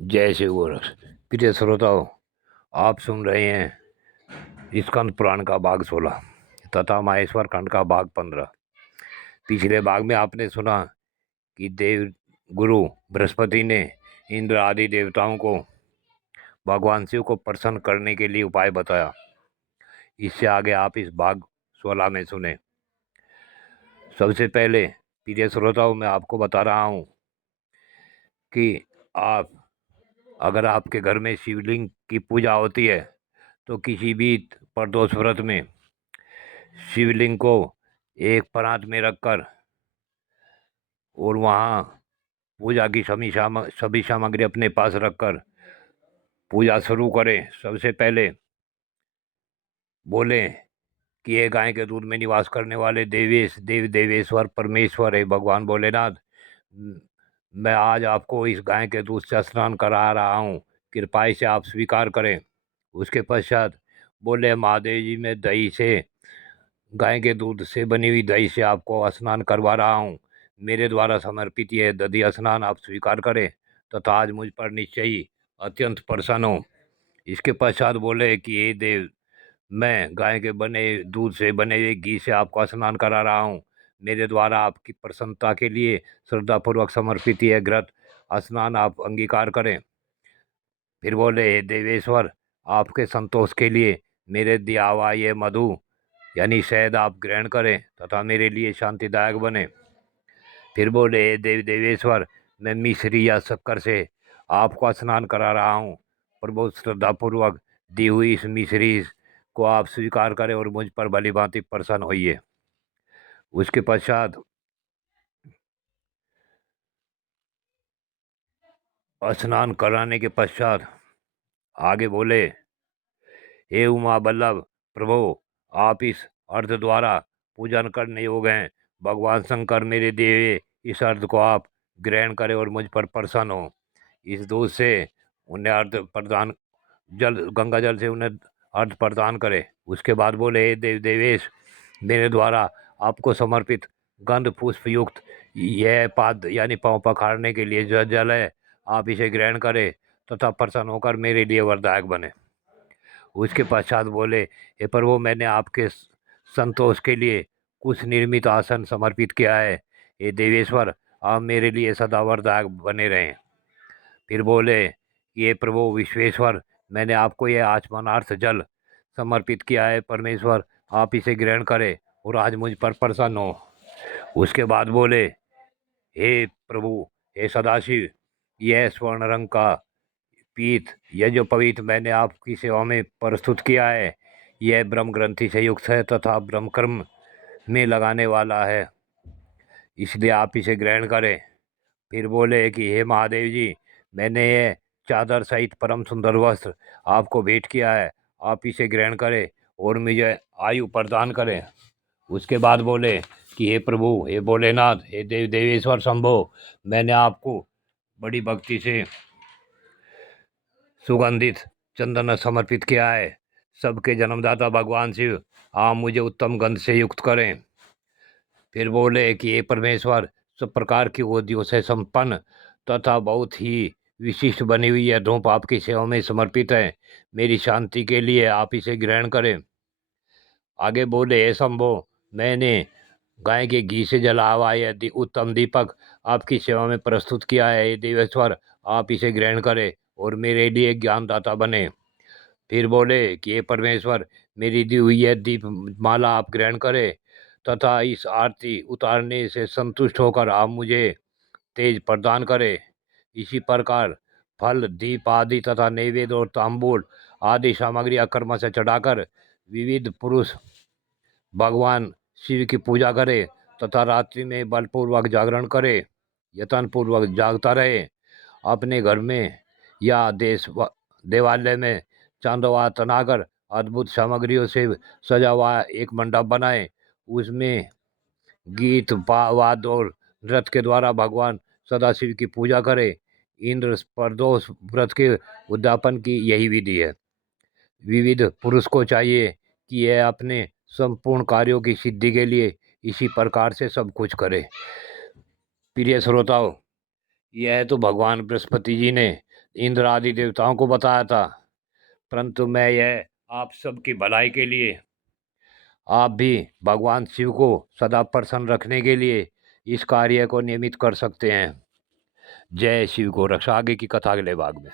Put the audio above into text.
जय श्री गोरख। प्रिय श्रोताओं, आप सुन रहे हैं स्कंद पुराण का भाग 16 तथा माहेश्वर खंड का भाग 15। पिछले भाग में आपने सुना कि देव गुरु बृहस्पति ने इंद्र आदि देवताओं को भगवान शिव को प्रसन्न करने के लिए उपाय बताया। इससे आगे आप इस भाग 16 में सुने। सबसे पहले प्रिय श्रोताओं, मैं आपको बता रहा हूँ कि अगर आपके घर में शिवलिंग की पूजा होती है तो किसी भी प्रदोष व्रत में शिवलिंग को एक परात में रखकर और वहाँ पूजा की सभी सामग्री अपने पास रखकर पूजा शुरू करें। सबसे पहले बोले कि ये गाय के दूध में निवास करने वाले देवेश्वर परमेश्वर है भगवान भोलेनाथ, मैं आज आपको इस गाय के दूध से स्नान करा रहा हूँ, कृपा से आप स्वीकार करें। उसके पश्चात बोले, महादेव जी, मैं दही से गाय के दूध से बनी हुई दही से आपको स्नान करवा रहा हूँ, मेरे द्वारा समर्पित यह दधी स्नान आप स्वीकार करें तथा आज मुझ पर निश्चय ही अत्यंत प्रसन्न हो। इसके पश्चात बोले कि हे देव, मैं गाय के बने दूध से बने हुए घी से आपको स्नान करा रहा हूँ, मेरे द्वारा आपकी प्रसन्नता के लिए श्रद्धापूर्वक समर्पित यह घृत स्नान आप अंगीकार करें। फिर बोले, हे देवेश्वर, आपके संतोष के लिए मेरे दिया हुआ ये मधु यानी शहद आप ग्रहण करें तथा मेरे लिए शांतिदायक बने। फिर बोले, हे देवेश्वर, मैं मिश्री या शक्कर से आपको स्नान करा रहा हूँ, पर बहुत श्रद्धापूर्वक दी हुई इस मिश्री को आप स्वीकार करें और मुझ पर भली भांति प्रसन्न होइए। उसके पश्चात स्नान कराने के पश्चात आगे बोले, हे उमा बल्लभ प्रभु, आप इस अर्थ द्वारा पूजन करने योग्य हैं, भगवान शंकर मेरे दिए इस अर्थ को आप ग्रहण करें और मुझ पर प्रसन्न हो। इस दूध से उन्हें अर्थ प्रदान गंगा जल से उन्हें अर्थ प्रदान करे। उसके बाद बोले, हे देवेश, मेरे द्वारा आपको समर्पित गंध पुष्प युक्त यह पाद यानी पाँव पखाड़ने के लिए जो जल है, आप इसे ग्रहण करें तथा प्रसन्न होकर मेरे लिए वरदायक बने। उसके पश्चात बोले, हे प्रभु, मैंने आपके संतोष के लिए कुछ निर्मित आसन समर्पित किया है, हे देवेश्वर, आप मेरे लिए सदा वरदायक बने रहें। फिर बोले, ये प्रभु विश्वेश्वर, मैंने आपको यह आचमनार्थ जल समर्पित किया है, परमेश्वर, आप इसे ग्रहण करें और आज मुझ पर प्रसन्न हो। उसके बाद बोले, हे प्रभु, हे सदाशिव, यह स्वर्ण रंग का पीत, यह जो पवित्र मैंने आपकी सेवा में प्रस्तुत किया है, यह ब्रह्म ग्रंथि से युक्त है तथा ब्रह्म कर्म में लगाने वाला है, इसलिए आप इसे ग्रहण करें। फिर बोले कि हे महादेव जी, मैंने ये चादर सहित परम सुंदर वस्त्र आपको भेंट किया है, आप इसे ग्रहण करें और मुझे आयु प्रदान करें। उसके बाद बोले कि हे प्रभु, हे भोलेनाथ, हे देवेश्वर शंभो, मैंने आपको बड़ी भक्ति से सुगंधित चंदन समर्पित किया है, सबके जन्मदाता भगवान शिव, आप मुझे उत्तम गंध से युक्त करें। फिर बोले कि हे परमेश्वर, सब प्रकार की औषधियों से संपन्न तथा बहुत ही विशिष्ट बनी हुई यह धूप आपकी सेवा में समर्पित है, मेरी शांति के लिए आप इसे ग्रहण करें। आगे बोले, हे शंभो, मैंने गाय के घी से जला हुआ यह उत्तम दीपक आपकी सेवा में प्रस्तुत किया है, हे देवेश्वर, आप इसे ग्रहण करें और मेरे लिए ज्ञानदाता बने। फिर बोले कि हे परमेश्वर, मेरी दी हुई यह दीप माला आप ग्रहण करें तथा इस आरती उतारने से संतुष्ट होकर आप मुझे तेज प्रदान करें। इसी प्रकार फल, दीप आदि तथा नैवेद्य और तांबूल आदि सामग्री अकर्म से चढ़ाकर विविध पुरुष भगवान शिव की पूजा करे तथा रात्रि में बलपूर्वक जागरण करे, यत्नपूर्वक जागता रहे। अपने घर में या देवालय में चांदवा तनाकर अद्भुत सामग्रियों से सजा हुआ एक मंडप बनाए, उसमें गीत वाद और नृत्य के द्वारा भगवान सदाशिव की पूजा करे। इंद्र प्रदोष व्रत के उद्यापन की यही विधि है। विविध पुरुष को चाहिए कि यह अपने संपूर्ण कार्यों की सिद्धि के लिए इसी प्रकार से सब कुछ करे। प्रिय श्रोताओं, यह तो भगवान बृहस्पति जी ने इंद्र आदि देवताओं को बताया था, परंतु मैं यह आप सबकी भलाई के लिए, आप भी भगवान शिव को सदा प्रसन्न रखने के लिए इस कार्य को नियमित कर सकते हैं। जय शिव को रक्षा। आगे की कथा अगले भाग में।